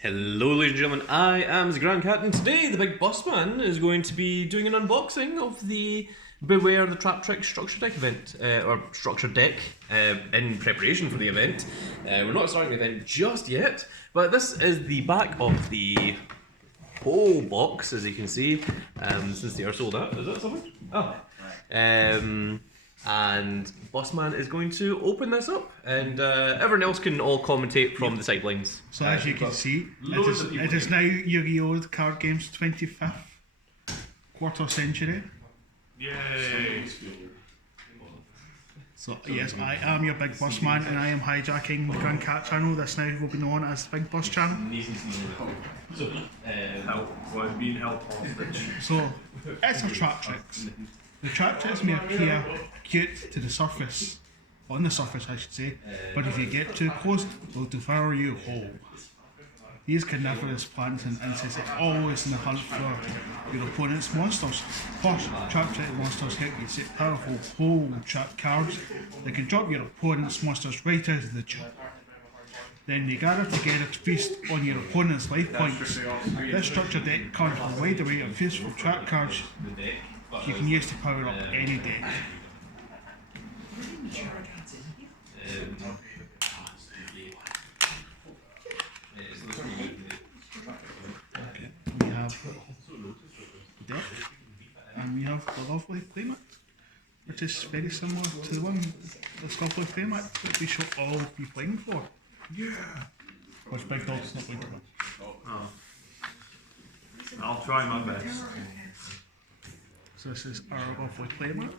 Hello ladies and gentlemen, I am the Grand Cat and today the big boss man is going to be doing an unboxing of the Beware the Traptrix structure deck event, or structure deck, in preparation for the event. We're not starting the event just yet, but this is the back of the whole box, as you can see, since they are sold out. Is that something? Oh. And Bossman is going to open this up, and everyone else can all commentate from the sidelines. So as you can see, it is now Yu-Gi-Oh! Card Game's 25th quarter century. Yay! So yes, I am your Big Boss Man, and I am hijacking the Grand Cat channel. This now will be known as the Big Boss channel. Being held hostage. So it's a Traptrix. The Traptrix may appear cute to the surface, on the surface I should say, but if you get too close, they'll devour you whole. These carnivorous plants and insects are always in the hunt for your opponent's monsters. Plus, Traptrix monsters help you set powerful whole trap cards that can drop your opponent's monsters right out of the chop. Then they gather together to feast on your opponent's life points. This structure deck comes with a wide array of useful trap cards you can use to power up any deck. We have the deck, and we have the lovely playmat, which is very similar to the one, this lovely playmat that we shall all be playing for. Yeah! Which Big Dog's not going to win. Oh. I'll try my best. So this is our lovely playmat.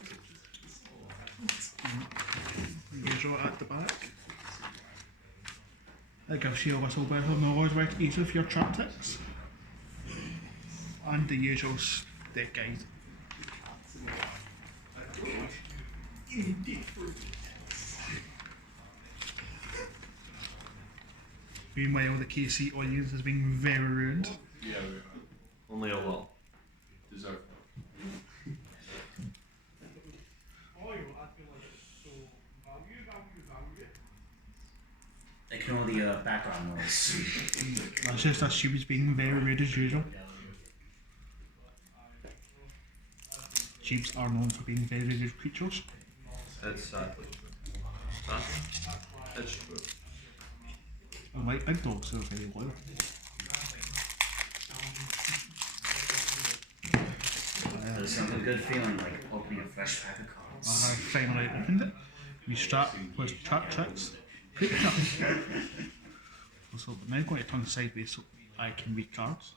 Usual at the back. That gives you a little bit of knowledge about each of your Traptrix. And the usual deck guide. Meanwhile, the KC audience is being very ruined. Yeah, we are. Only a little. Deserve it. Ignore the background noise. That's just that she was being very rude as usual. Sheeps are known for being very rude creatures. It's sadly. It's true. Unlike big dogs, they're very loyal. There's some good feeling like opening a fresh pack of cards. I have finally opened it. We start with Traptrix. So I'm now going to turn sideways so I can read cards.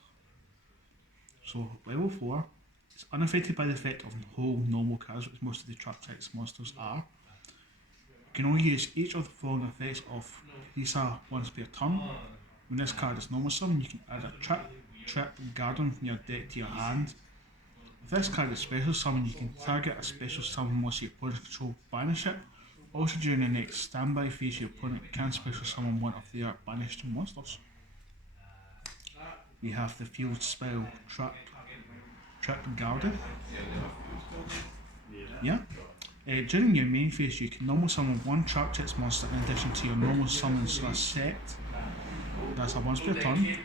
So level 4 is unaffected by the effect of whole normal cards, which most of the Traptrix monsters are. You can only use each of the following effects of these are once per turn. When this card is normal summon, you can add a trap garden from your deck to your hand. If this card is special summon, you can target a special summon once your opponent controls banish it. Also during the next standby phase, your opponent can special summon one of their banished monsters. We have the field spell Trap Garden. Yeah. During your main phase, you can normal summon one Traptrix monster in addition to your normal summons set. That's a once per turn.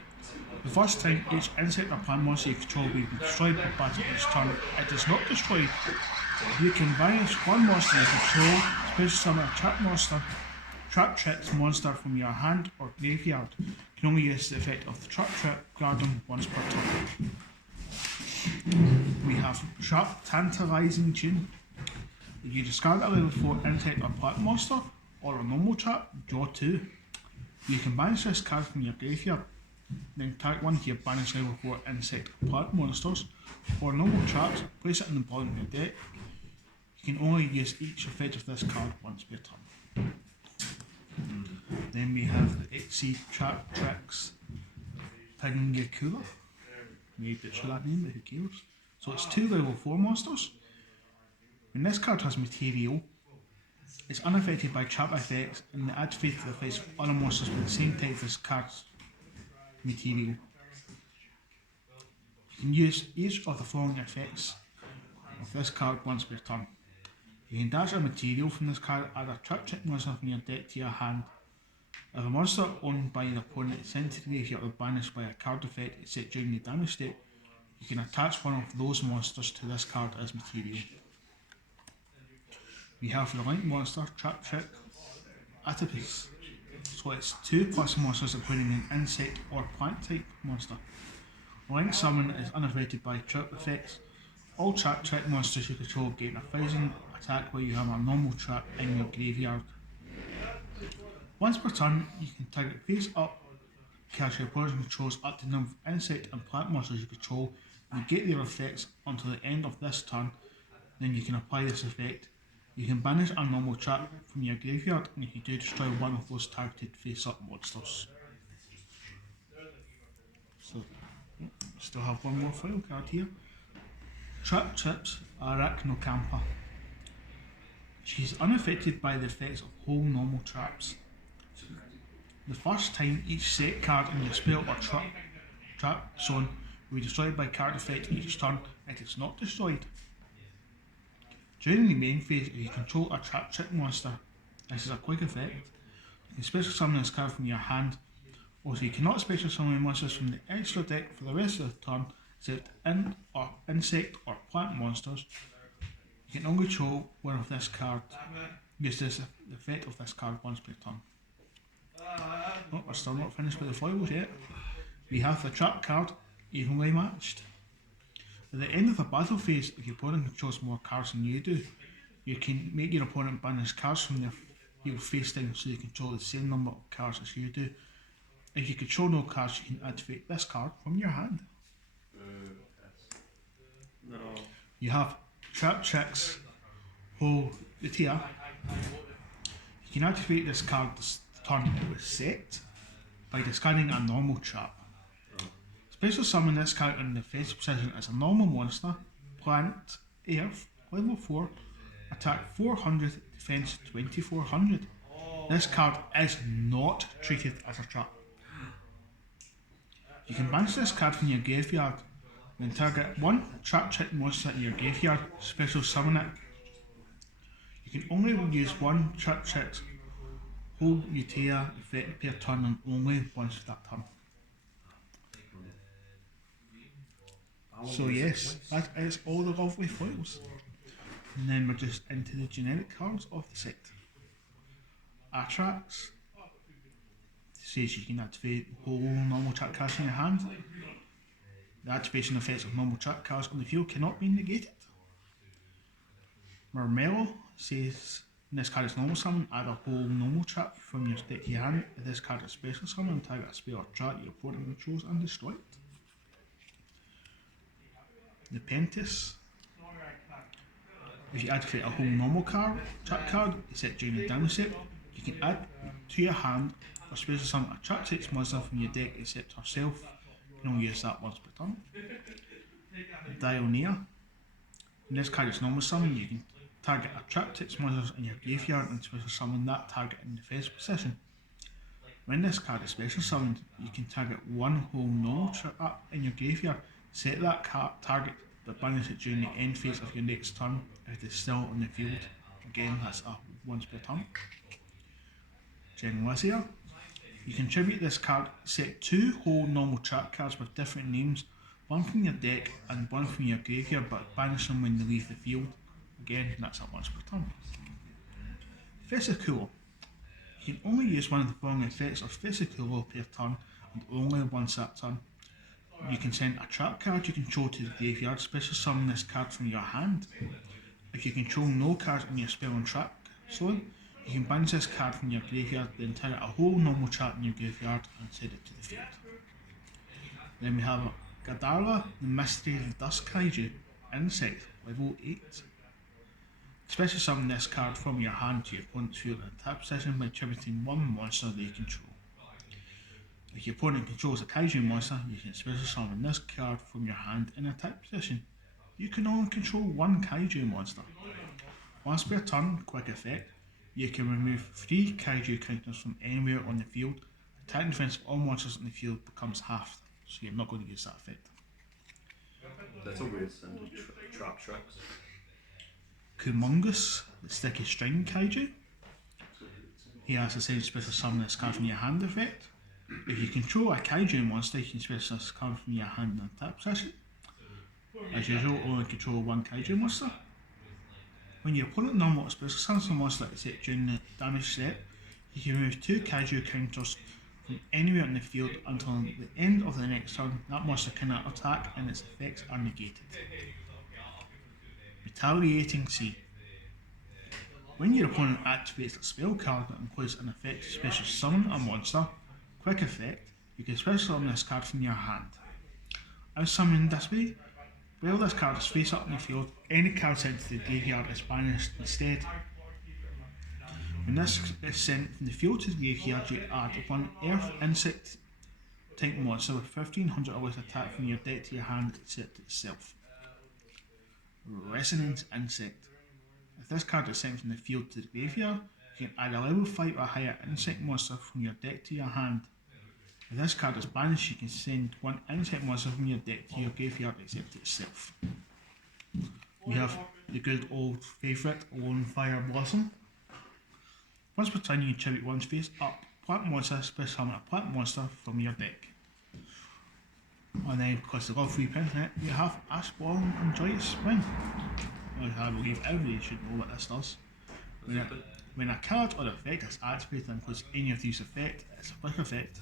The first time each insect or plant monster you control will be destroyed by battle each turn. It is not destroyed. You can banish one monster you control, special summon a Traptrix monster from your hand or graveyard. You can only use the effect of the Trap Garden once per turn. We have Trap Tantalizing Tune. If you discard a level 4 insect or plant monster or a normal trap, draw 2. You can banish this card from your graveyard. Then tag one of your banished level 4 insect or plant monsters or normal traps, place it in the bottom of your deck. You can only use each effect of this card once per turn. Then we have the HC Traptrix Pingakula. Maybe butcher that name, but who cares? So it's 2 level 4 monsters. When this card has material, it's unaffected by trap effects and the activated effects of other monsters with the same type as this card's material. You can use each of the following effects of this card once per turn. You can dash a material from this card, add a Traptrix monster from your deck to your hand. If a monster owned by an opponent is sent to the graveyard or banished by a card effect except during the damage step, you can attach one of those monsters to this card as material. We have the link monster Traptrix Atopus. So it's 2+ monsters including an insect or plant type monster. Link summon is unaffected by trap effects. All Traptrix monsters you control gain 1000 attack while you have a normal trap in your graveyard. Once per turn, you can target face up cards your opponent controls up to the number of insect and plant monsters you control. You get their effects until the end of this turn, then you can apply this effect. You can banish a normal trap from your graveyard, and if you do, destroy one of those targeted face-up monsters. So, still have one more foil card here. Traptrix Arachnocampa. She's unaffected by the effects of whole normal traps. The first time each set card in your spell or trap zone will be destroyed by card effect each turn, if it's not destroyed. During the main phase, if you control a Traptrix monster, this is a quick effect. You can special summon this card from your hand. Also, you cannot special summon monsters from the extra deck for the rest of the turn, except insect or plant monsters. You can only control one of this card. Use the effect of this card once per turn. Oh, we're still not finished with the foils yet. We have the trap card, evenly matched. At the end of the battle phase, if your opponent controls more cards than you do, you can make your opponent banish cards from their field face down so they control the same number of cards as you do. If you control no cards, you can activate this card from your hand. No. You have Traptrix Hold the Tier. You can activate this card this turn it was set by discarding a normal trap. Special summon this card in the defensive position as a normal monster, plant, earth, level 4, attack 400, defense 2400. This card is not treated as a trap. You can banish this card from your graveyard, then target one Traptrix monster in your graveyard, special summon it. You can only use one Traptrix Hold Utea effect per turn and only once that turn. So yes, that is all the lovely foils. And then we're just into the generic cards of the set. Atrax says you can activate whole normal trap cards in your hand. The activation effects of normal trap cards on the field cannot be negated. Marmello says this card is normal summon, add a whole normal trap from your deck to your hand. If this card is special summon, target a spell or trap your opponent controls and destroy it. The Pentis. If you activate a whole normal trap card set during the damage step, you can add to your hand or special summon a Traptrix monster from your deck except herself. You can only use that once per turn. Dionea. When this card is normal summon, you can target a Traptrix monster in your graveyard and special summon that target in defense position. When this card is special summoned, you can target one whole normal trap in your graveyard, set that target but banish it during the end phase of your next turn if it is still on the field. Again, that's a once per turn. Genlizia. You can tribute this card, set 2 whole normal trap cards with different names, one from your deck and one from your graveyard, but banish them when they leave the field. Again, that's a once per turn. Vesiculo. You can only use one of the following effects of Vesiculo per turn and only once that turn. You can send a trap card you control to the graveyard, special summon this card from your hand. If you control no cards in your spell and trap zone, you can banish this card from your graveyard, then target a whole normal trap in your graveyard and send it to the field. Then we have Gadara, the Mystery of the Dusk Kaiju, Insect, level 8. Special summon this card from your hand to your opponent's field in attack position by tributing one monster they control. If your opponent controls a Kaiju monster, you can special summon this card from your hand in attack position. You can only control one Kaiju monster. Once per turn, quick effect, you can remove 3 Kaiju counters from anywhere on the field. Attack and defense of all monsters on the field becomes halved, so you're not going to use that effect. That's a weird sound. Traptrix. Kumongus, the Sticky String Kaiju. he has the same special summon this card from your hand effect. If you control a kaiju monster, you can special this card from your hand in a tap position. As usual, only control one kaiju monster. When your opponent normal special summons a monster except during the damage step, you can remove 2 kaiju counters from anywhere in the field until the end of the next turn. That monster cannot attack and its effects are negated. Retaliating Sea. When your opponent activates a spell card that includes an effect to special summon a monster, quick effect, you can special summon this card from your hand. As summoned this way, while this card is face up in the field, any card sent to the graveyard is banished instead. When this is sent from the field to the graveyard, you add one Earth Insect type monster with 1500 or less attack from your deck to your hand except itself. Resonance Insect. If this card is sent from the field to the graveyard, you can add a level 5 or higher insect monster from your deck to your hand. If this card is banished, you can send one insect monster from your deck to your graveyard except itself. We have the good old favourite Lone Fire Blossom. Once per turn, you can tribute one face up plant monster, special summon a plant monster from your deck. And then, because they love reprinting it, we have Ashbourne and Joyous Spring. I believe everybody should know what this does. When a card or effect is activated and includes any of these effects, it's a quick effect.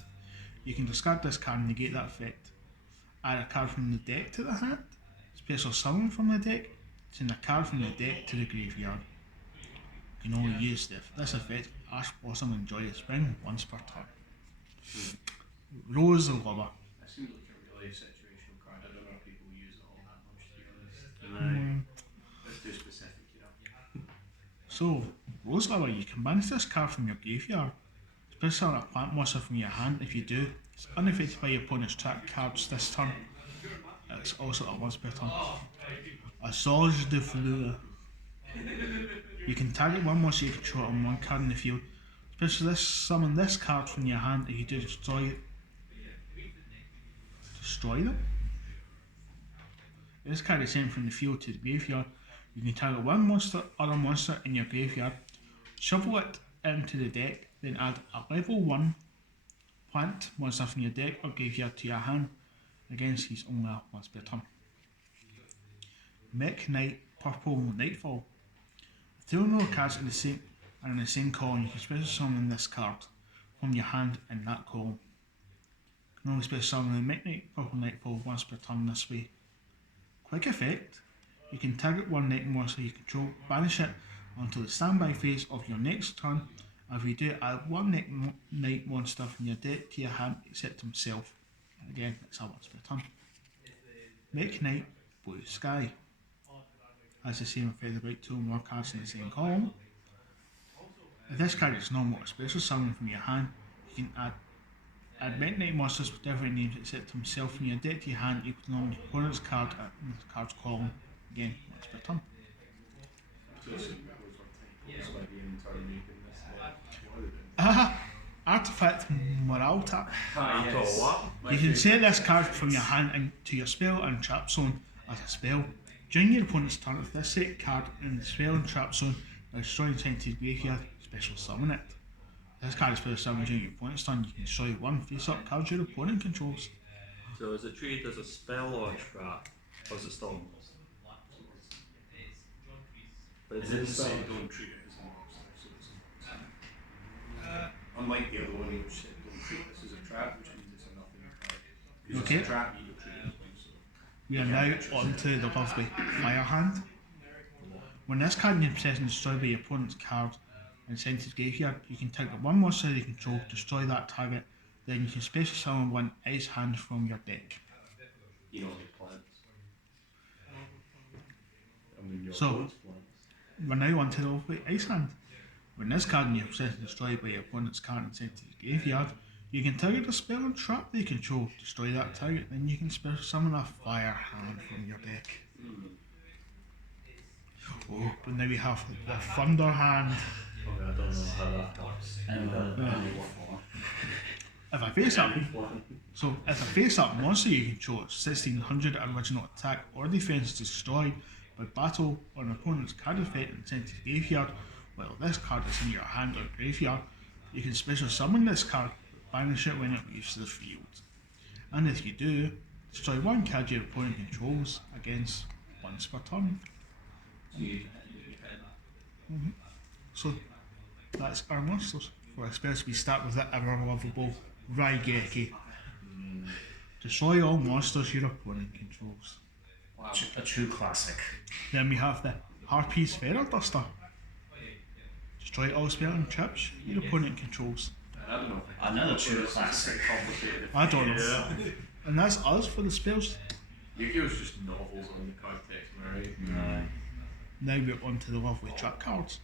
You can discard this card and negate that effect. Add a card from the deck to the hand, special summon from the deck, send a card from the deck to the graveyard. You can only use this effect, Ash Blossom and Joyous Spring, once per turn. Rose the Lover. That seems like a really situational card. I don't know if people use it all that much, to be honest. It's too specific, you know. So, Rose Lover, you can banish this card from your graveyard. Special summon a plant monster from your hand. If you do, it's unaffected by your opponent's track cards this turn. It's also a once per turn. A Sorge de Fleur. You can target one monster you control on one card in the field. Special summon this card from your hand. If you do, destroy them. If this card is sent from the field to the graveyard, you can target one other monster in your graveyard, shuffle it into the deck, then add a level 1 plant monster from your deck or graveyard to your hand. Again, he's only once per turn. Mech Knight Purple Nightfall. If two or more cards in the same column, you can special summon this card from your hand in that column. You can only special summon the Mech Knight Purple Nightfall once per turn this way. Quick effect. You can target one night monster you control, banish it until the standby phase of your next turn. If you do, add one night monster from your deck to your hand except himself. And again, it's a once per turn. Mech Knight Blue Sky. Has the same effect about 2 or more cards in the same column. If this card is normal or special summon from your hand, you can add Mech Knight monsters with different names except himself from your deck to your hand equal to the opponent's card in the card's column. Again, once per turn. Artifact Morale Tap. You can set this card from your hand into your spell and trap zone as a spell. During your opponent's turn, if this set card in the spell and trap zone are destroyed and sent to the graveyard, special summon it. If this card is special summoned during your opponent's turn, you can destroy one face-up card your opponent controls. So is it treated as a spell or a trap? Or is it still a monster? But Is it the same? Don't treat it as a monster, so it's a monster. Unlike the other one, which said don't treat this as a trap, which means it's a nothing card. Because Okay. it's a trap, you don't treat it as one, so. We are now on to the lovely Fire Hand. When this card in your possession is destroyed by your opponent's card and sent to the graveyard, you can target one monster you control, destroy that target, then you can special summon one Ice Hand from your deck. You don't get plants. I mean, your So- opponent's plants. We're now on to the lovely Ice Hand. When this card in your possession is destroyed by your opponent's card and sent to the graveyard, you can target a spell and trap they control, destroy that target, then you can special summon a Fire Hand from your deck. Oh, but now we have the Thunder Hand. Okay, I don't know how that helps. And what for? If a face-up monster you control at 1600 original attack or defense is destroyed by battle or an opponent's card effect and sent to the graveyard, while this card is in your hand or graveyard, You can special summon this card, banish it when it leaves the field. And if you do, destroy one card your opponent controls against once per turn. So that's our monsters. For especially we start with the ever lovable Raigeki. Destroy all monsters your opponent controls. A true classic. Then we have the Harpies Feather Duster. Destroy all spell and traps your opponent controls. I don't know. Another true classic. Complicated. I don't know. And that's us for the spells. Yu-Gi-Oh's just novels on the card text, am I right? No. Now we're on to the lovely trap cards.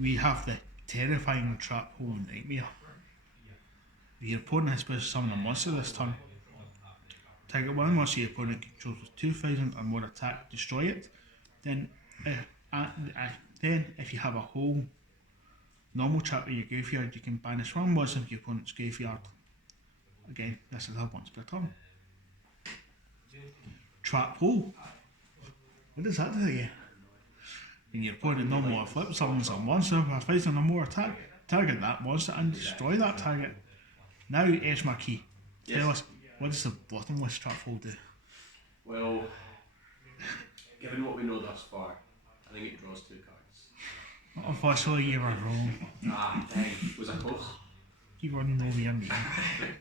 We have the terrifying Trap Hole Nightmare. If your opponent has special summon a monster this turn, target one monster your opponent controls with 2,000 or more attack, destroy it. Then if you have a whole normal trap in your graveyard, you can banish one monster from your opponent's graveyard. Again, this is a once per turn. Trap Hole. What does that do to you? When your opponent normal flip summons a monster with 1,000 or more attack, target that monster and destroy that target. Now, Edge Marquis, tell us, what does the bottomless Trap Hole do? Well, given what we know thus far, I think it draws 2 cards. Unfortunately, you were wrong. Ah, dang. Was I close? You were nowhere near.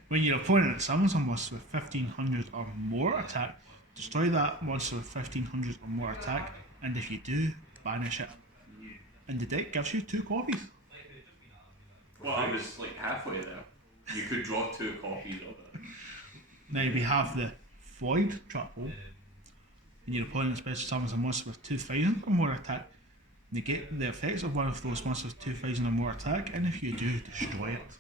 When your opponent summons a monster with 1,500 or more attack, destroy that monster with 1,500 or more attack, and if you do, banish it. And the deck gives you 2 copies. Well, I was like halfway there. You could draw 2 copies of it. Now we have the Void Trap Hole. When your opponent special summons a monster with 2,000 or more attack, negate the effects of one of those monsters with 2,000 or more attack, and if you do, destroy it.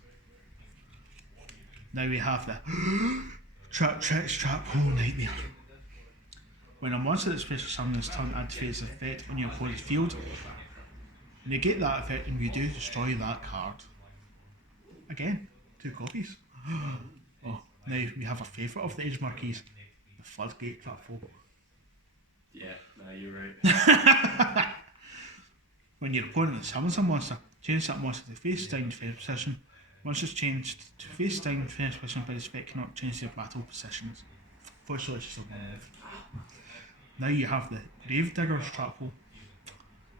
Now we have the Traptrix Trap Hole Nightmare. When a monster that's special summoned this turn activates an effect on your opponent's field, negate that effect, and if you do, destroy that card. Again, 2 copies. Oh, now we have a favourite of the Edge Marquis, the Floodgate Trap Hole. Yeah, nah, you're right. When your opponent summons a monster, change that monster to face down defense position. Monsters changed to face down defense position by this effect cannot change their battle positions. Fortunately, it's just a one-off. Now you have the Gravedigger's Trap Hole.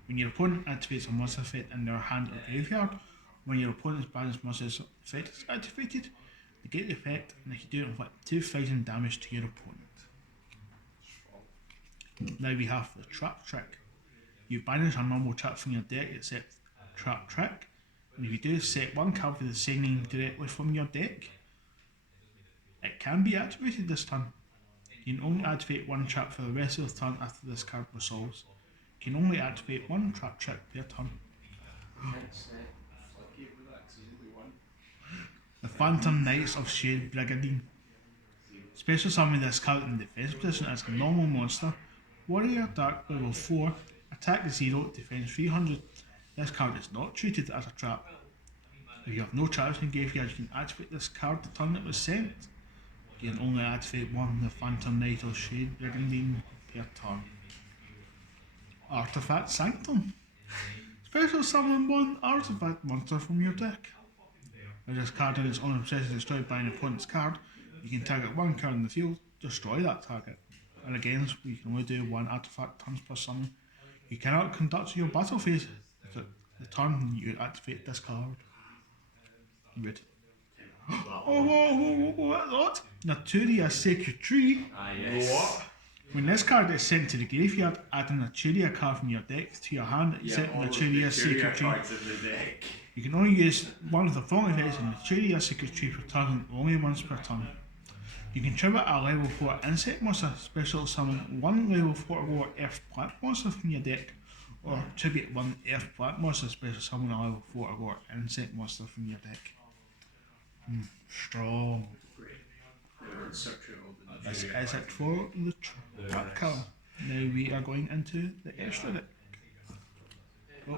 When your opponent activates a monster effect in their hand or graveyard, when your opponent's banished monster's effect is activated, negate the effect, and if you do, inflict 2,000 damage to your opponent. Now we have the Traptrix. You banish a normal trap from your deck except Traptrix, and if you do, set one card with the same name directly from your deck. It can be activated this turn. You can only activate one trap for the rest of the turn after this card resolves. You can only activate one Traptrix per turn. The Phantom Knights of Shade Brigandine. Special summon this card in defense position as a normal monster. Warrior Dark level 4, attack 0, defense 300. This card is not treated as a trap. If you have no traps in graveyard, you can activate this card the turn it was sent. You can only activate one, the Phantom Knight of Shade Brigandine per turn. Artifact Sanctum. Special summon one artifact monster from your deck. If this card in its own obsession is destroyed by an opponent's card, you can target one card in the field, destroy that target. And again, you can only do one artifact turns per summon. You cannot conduct your battle phase. The turn you activate this card. Good. What? Naturia Sacred Tree. Ah, yes. What? When this card is sent to the graveyard, add a Naturia card from your deck to your hand, except Naturia Sacred Tree. You can only use one of the following effects in Naturia Sacred Tree per turn, only once per turn. You can tribute a level 4 insect monster, special summon one level 4 or more earth plant monster from your deck, or tribute one earth plant monster, special summon a level 4 or more insect monster from your deck. Strong. This is it for the trap card. Now we are going into the extra deck. Oh,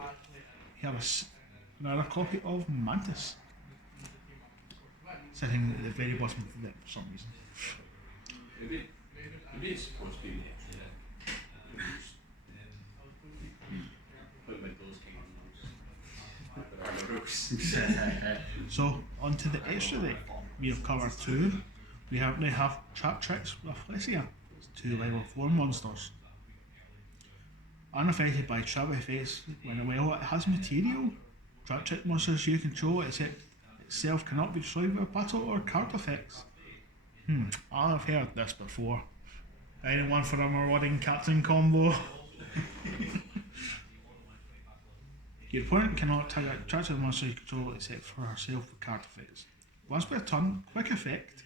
we have another copy of Mantis sitting at the very bottom of the deck for some reason. Maybe it's supposed to be the extra deck. Put my those kind of rules. There are no rules. gross. So, onto the extra deck. We have covered two. We now have Traptrix with Flesia, two level 4 monsters. Unaffected by trap effects, when well it has material. Traptrix monsters you control except itself cannot be destroyed by battle or card effects. I've heard this before. Anyone for a marauding captain combo? Your opponent cannot target Traptrix monster you control except for herself with card effects. Once per turn, quick effect.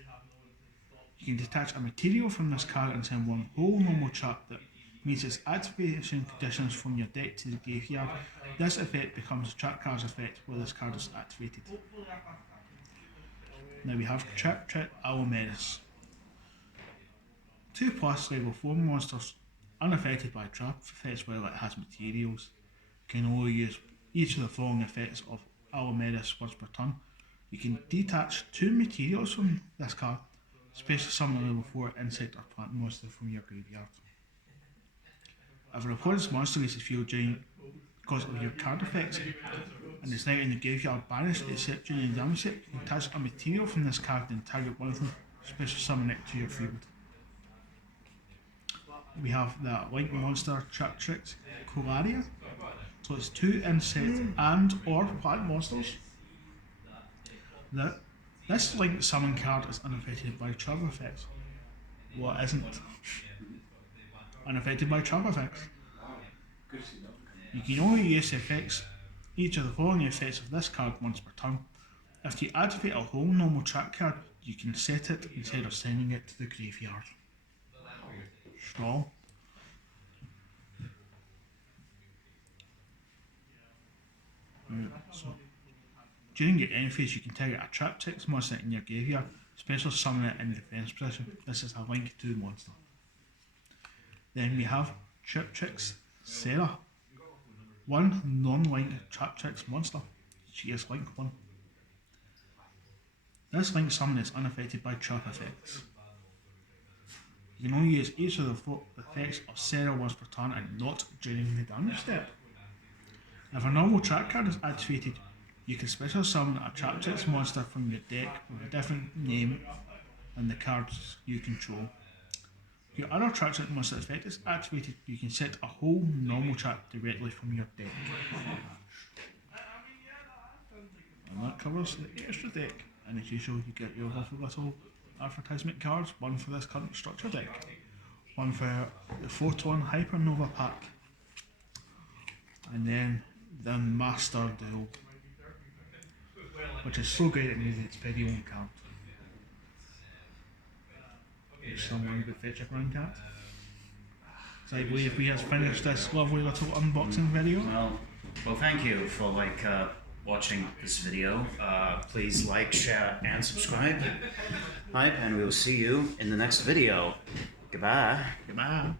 You can detach a material from this card and send one whole normal trap that meets its activation conditions from your deck to the graveyard. This effect becomes a trap card's effect while this card is activated. Now we have Traptrix Menace. 2+ level 4 monsters, unaffected by trap effects while it has materials. Can only use each of the following effects of Menace once per turn. You can detach 2 materials from this card, special summon a level 4 insect or plant monster from your graveyard. If an opponent's monster is field during because of your card effects and is now in the graveyard banished except during the damage step, you can attach a material from this card and target one of them, special summon it to your field. We have the link monster Traptrix Colaria. So it's 2 insect and or plant monsters. This link summon card is unaffected by trap effects. What isn't? Unaffected by trap effects. You can only use each of the following effects of this card once per turn. If you activate a whole normal trap card, you can set it instead of sending it to the graveyard. Strong. So, during your end phase, you can target a Traptrix monster in your graveyard, special summon it in the defense position. This is a Link 2 monster. Then we have Traptrix Sarah. 1 non-link Traptrix monster. She is Link 1. This Link summon is unaffected by trap effects. You can only use each of the effects of Sarah once per turn and not during the damage step. If a normal trap card is activated, you can special summon a Traptrix monster from your deck with a different name than the cards you control. If your other Traptrix monster effect is activated, you can set a whole normal trap directly from your deck. And that covers the extra deck. And as usual, you get your lovely little advertisement cards, one for this current structure deck, one for the Photon Hypernova pack, and then the Master Duel, which is so great it needs its very own card. If someone would fetch a ground cat. So I believe we have finished this lovely little unboxing video. Well, thank you for watching this video. Please like, share, and subscribe. And we will see you in the next video. Goodbye. Goodbye.